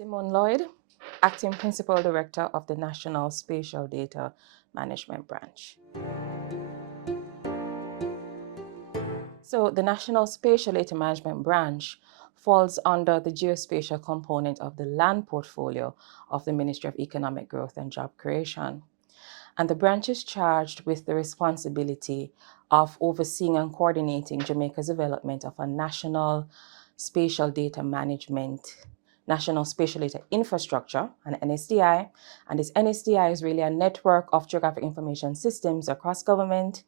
Simone Lloyd, Acting Principal Director of the National Spatial Data Management Branch. So the National Spatial Data Management Branch falls under the geospatial component of the land portfolio of the Ministry of Economic Growth and Job Creation. And the branch is charged with the responsibility of overseeing and coordinating Jamaica's development of a national spatial data management, national spatial data infrastructure, an NSDI. And this NSDI is really a network of geographic information systems across government,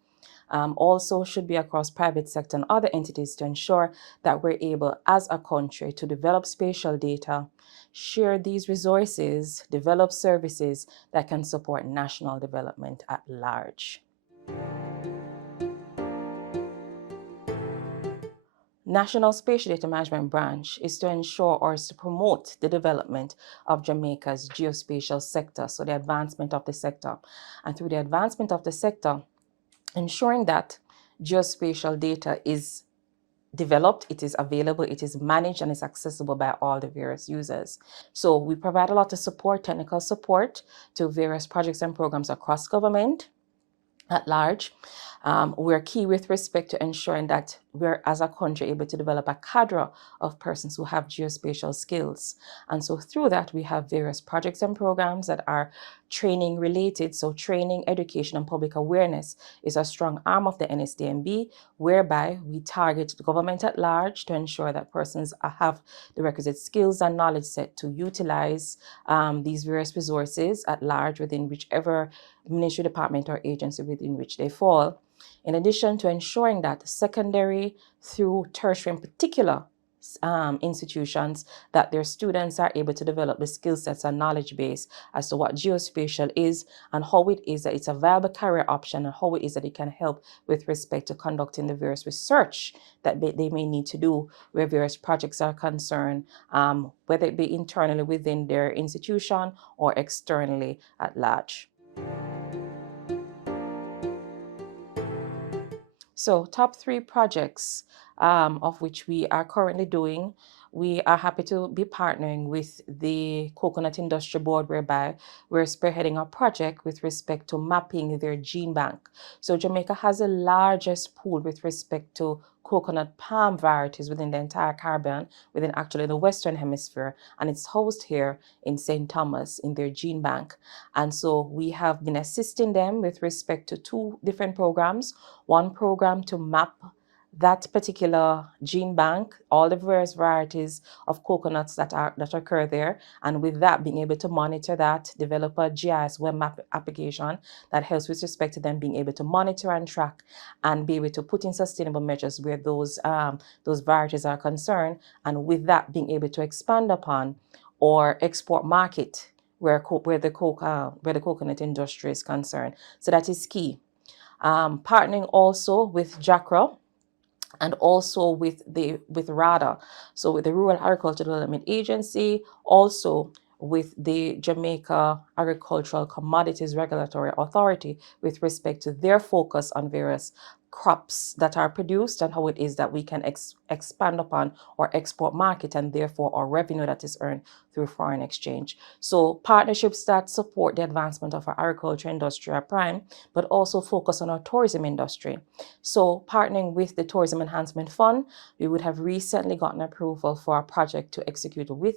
also should be across private sector and other entities to ensure that we're able as a country to develop spatial data, share these resources, develop services that can support national development at large. National Spatial Data Management Branch is to ensure or is to promote the development of Jamaica's geospatial sector, so the advancement of the sector. And through the advancement of the sector, ensuring that geospatial data is developed, it is available, it is managed, and is accessible by all the various users. So we provide a lot of support, technical support, to various projects and programs across government at large. We're key with respect to ensuring that we're, as a country, able to develop a cadre of persons who have geospatial skills. And so through that, we have various projects and programs that are training related. So training, education, and public awareness is a strong arm of the NSDMB, whereby we target the government at large to ensure that persons have the requisite skills and knowledge set to utilize these various resources at large within whichever ministry, department, or agency within which they fall. In addition to ensuring that secondary through tertiary in particular institutions, that their students are able to develop the skill sets and knowledge base as to what geospatial is and how it is that it's a viable career option and how it is that it can help with respect to conducting the various research that they may need to do where various projects are concerned, whether it be internally within their institution or externally at large. So top 3 projects of which we are currently doing. We are happy to be partnering with the Coconut Industry Board, whereby we're spearheading a project with respect to mapping their gene bank. So Jamaica has the largest pool with respect to coconut palm varieties within the entire Caribbean, within actually the Western Hemisphere, and it's housed here in St. Thomas in their gene bank. And so we have been assisting them with respect to 2 different programs. One program to map that particular gene bank, all the various varieties of coconuts that occur there, and with that being able to monitor that, develop a GIS web map application that helps with respect to them being able to monitor and track and be able to put in sustainable measures where those varieties are concerned, and with that being able to expand upon or export market where the coconut industry is concerned. So that is key. Partnering also with JACRA and also with RADA, so with the Rural Agricultural Development Agency, also with the Jamaica Agricultural Commodities Regulatory Authority with respect to their focus on various crops that are produced and how it is that we can expand upon our export market and therefore our revenue that is earned through foreign exchange. So partnerships that support the advancement of our agriculture industry are prime, but also focus on our tourism industry. So partnering with the Tourism Enhancement Fund, we would have recently gotten approval for a project to execute with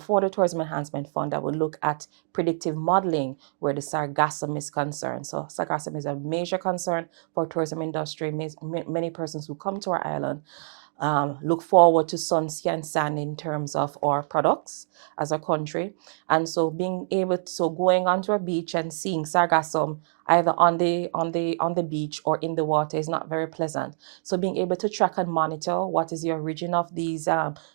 for the Tourism Enhancement Fund that will look at predictive modeling where the sargassum is concerned. So sargassum is a major concern for tourism industry. Many persons who come to our island look forward to sun, sea, and sand in terms of our products as a country. And so going onto a beach and seeing sargassum either on the beach or in the water is not very pleasant. So being able to track and monitor what is the origin of these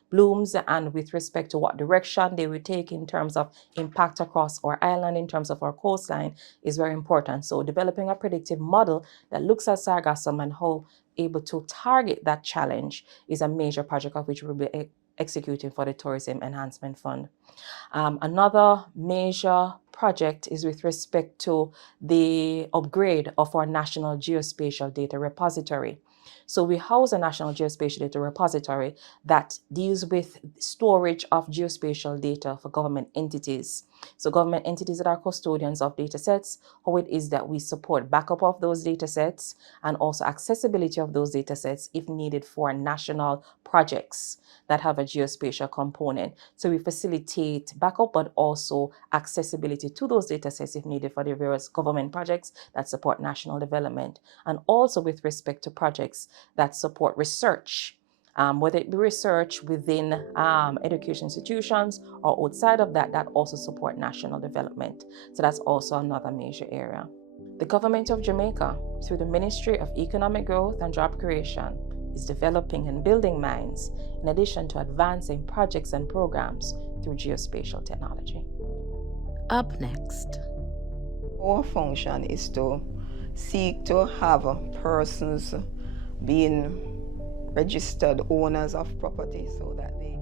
blooms and with respect to what direction they will take in terms of impact across our island, in terms of our coastline, is very important. So developing a predictive model that looks at sargassum and how able to target that challenge is a major project of which we'll be executing for the Tourism Enhancement Fund. Another major project is with respect to the upgrade of our National Geospatial Data Repository. So we house a National Geospatial Data Repository that deals with storage of geospatial data for government entities. So government entities that are custodians of data sets, how it is that we support backup of those data sets and also accessibility of those data sets if needed for national projects that have a geospatial component. So we facilitate backup, but also accessibility to those data sets if needed for the various government projects that support national development. And also with respect to projects that support research, whether it be research within education institutions or outside of that, that also support national development. So that's also another major area. The government of Jamaica, through the Ministry of Economic Growth and Job Creation, is developing and building mines, in addition to advancing projects and programs through geospatial technology. Up next. Our function is to seek to have persons being registered owners of property so that they